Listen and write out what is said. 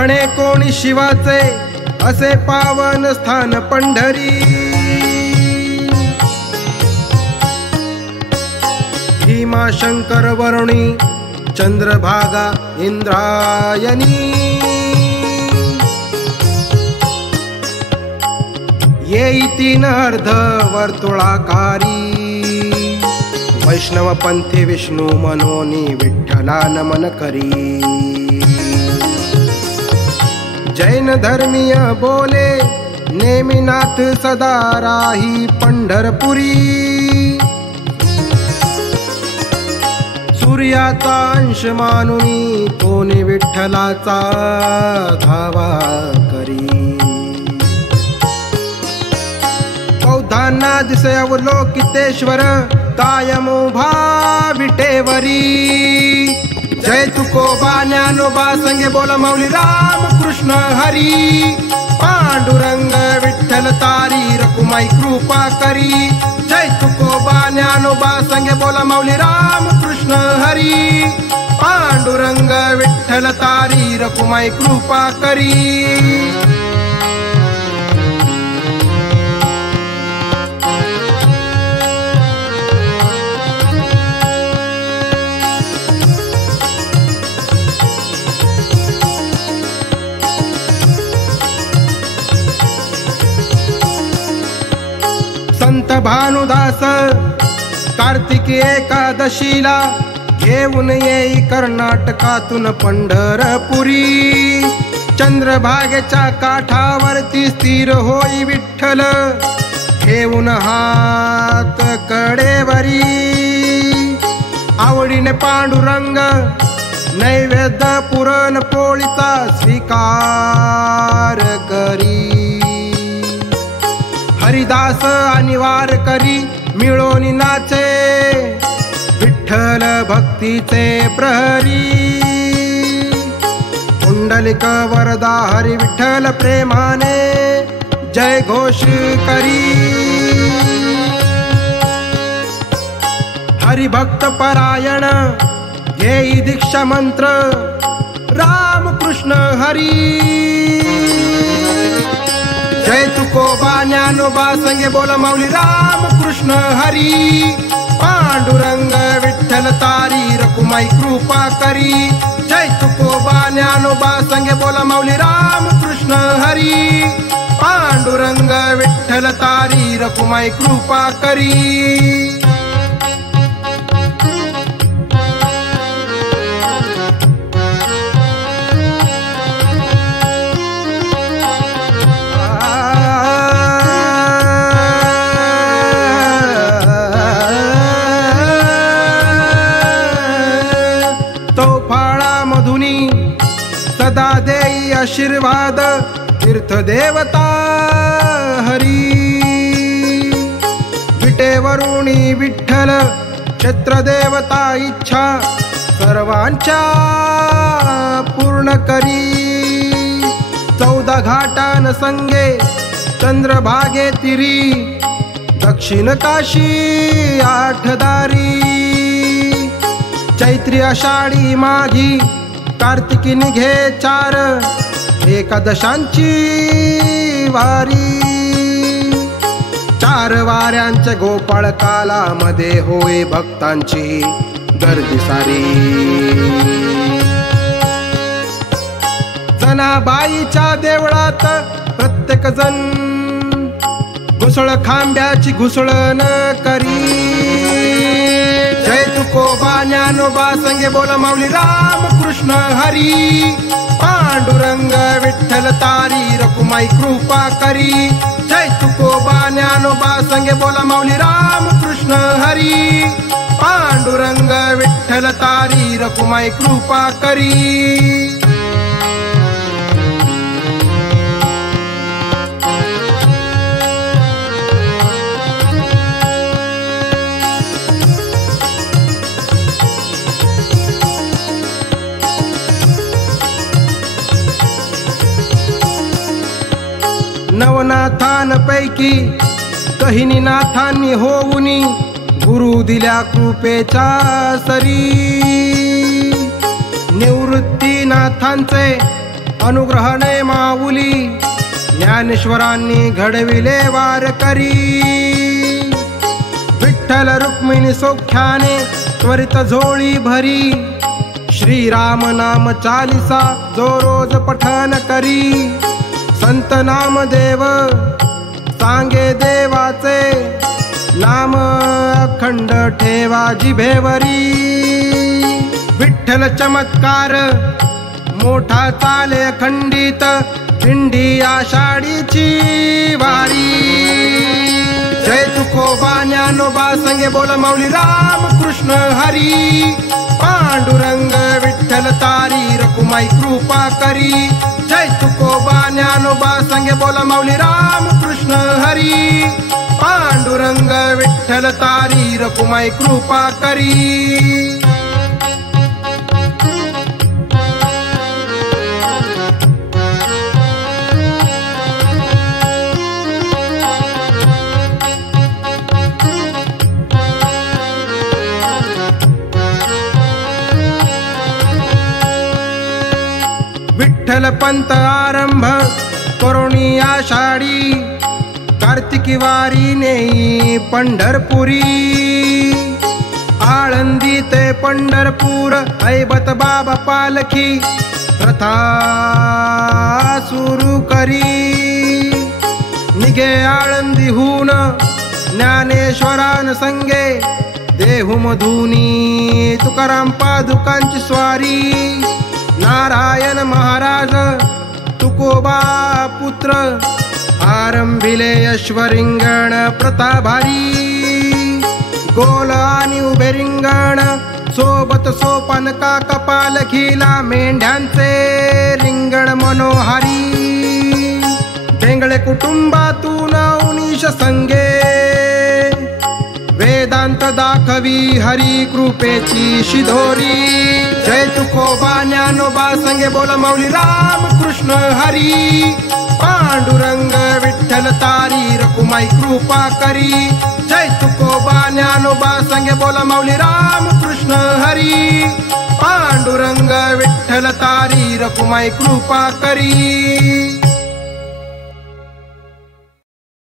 म्हणे कोणी शिवाचे असे पावन स्थान पंढरी. भीमाशंकर वरुणी चंद्रभागा इंद्रायणी. येई तीन अर्ध वर्तुळाकारी. वैष्णव पंथी विष्णू मनोनी विठ्ठला नमन करी. जैन धर्मीय बोले नेमिनाथ सदा राही पंढरपुरी. सूर्याचा अंश मानुनी कोणी विठ्ठलाचा धावा करी. बौद्धांना दिसे अवलोकितेश्वर कायम उभा विटेवरी. जय तुकोबा ज्ञानोबा संगे बोल माऊली राम कृष्ण हरी. पांडुरंग विठ्ठल तारी रकुमाई कृपा करी. जय तुकोबा ज्ञानोबा संगे बोल माऊली राम कृष्ण हरी. पांडुरंग विठ्ठल तारी रकुमाई कृपा करी. संत भानुदास कार्तिकी एकादशीला घेऊन येई कर्नाटकातून पंढरपुरी. चंद्रभागेच्या काठावरती स्थिर होई विठ्ठल घेऊन हात कडेवरी. आवडीने पांडुरंग नैवेद्य पुरण पोळीचा स्वीकार करी. हरिदास आणि वारकरी मिळून नाचे विठ्ठल भक्तीचे प्रहरी. पुंडलिक वरदा हरी विठ्ठल प्रेमाने जय घोष करी. हरिभक्त परायण घेई दीक्षा मंत्र राम कृष्ण हरी. जय तुकोबा ज्ञानोबा संगे बोल माऊली राम कृष्ण हरी. पांडुरंग विठ्ठल तारी रकुमाई कृपा करी. जय तुकोबा ज्ञानोबा संगे बोल माऊली राम कृष्ण हरी. पांडुरंग विठ्ठल तारी रकुमाई कृपा करी. सदा देई आशीर्वाद तीर्थ देवता हरी. विटेवरुणी विठ्ठल क्षेत्र देवता इच्छा सर्वांच्या पूर्ण करी. 14 घाटान संगे चंद्रभागे तिरी. दक्षिण काशी 8 दारी. चैत्री आषाढी माघी कार्तिकी निघे 4 एकादशांची वारी. 4 वाऱ्यांच्या गोपाळ कालामध्ये होय भक्तांची गर्दी सारी. जनाबाईच्या देवळात प्रत्येक जण घुसळ खांब्याची घुसळण करी. जय तुकोबा ज्ञानोबा संगे बोल माऊली राम कृष्ण हरी. पांडुरंग विठ्ठल तारी रकुमाई कृपा करी. जय तुकोबा ज्ञानोबा संगे बोल माऊली राम कृष्ण हरी. पांडुरंग विठ्ठल तारी रकुमाई कृपा करी. नवनाथांपैकी कहिनी नाथांनी होऊनी गुरु दिल्या कृपेच्या सरी. निवृत्तीनाथांचे अनुग्रहणे माऊली ज्ञानेश्वरांनी घडविले वारकरी विठ्ठल रुक्मिणी सौख्याने त्वरित झोळी भरी श्रीराम नाम चालिसा जो रोज पठन करी संत नामदेव सांगे देवाचे नाम अखंड ठेवा जिभेवरी विठ्ठल चमत्कार मोठा चाले खंडित दिंडी आषाढीची वारी जय तुकोबा ज्ञानोबा संगे बोल माऊली राम कृष्ण हरी पांडुरंग विठ्ठल तारी रकुमाई कृपा करी जय तुकोबा ज्ञानोबा संगे बोल माऊली राम कृष्ण हरी पांडुरंग विठ्ठल तारी रकुमाई कृपा करी विठ्ठल पंत आरंभ करोणी आषाढी कार्तिकी वारी नेई पंढरपुरी आळंदी ते पंढरपूर ऐबत बाबा पालखी प्रथा सुरू करी निघे आळंदीहून ज्ञानेश्वरान संगे देहू मधुनी तुकाराम पादुकांची स्वारी नारायण महाराज तुकोबा पुत्र आरंभिले अश्वरिंगण प्रताभारी गोल आणि उभे रिंगण सोबत सोपान का कपाल खिला मेंढ्यांचे रिंगण मनोहारी बेंगळे कुटुंबातून उनीश संगे वेदांत दाखवी हरी कृपेची शिधोरी जय तुकोबा ज्ञानोबा संगे बोल माऊली राम कृष्ण हरी पांडुरंग विठ्ठल तारी रकुमाई कृपा करी जय तुकोबा ज्ञानोबा संगे बोल माऊली राम कृष्ण हरी पांडुरंग विठ्ठल तारी रकुमाई कृपा करी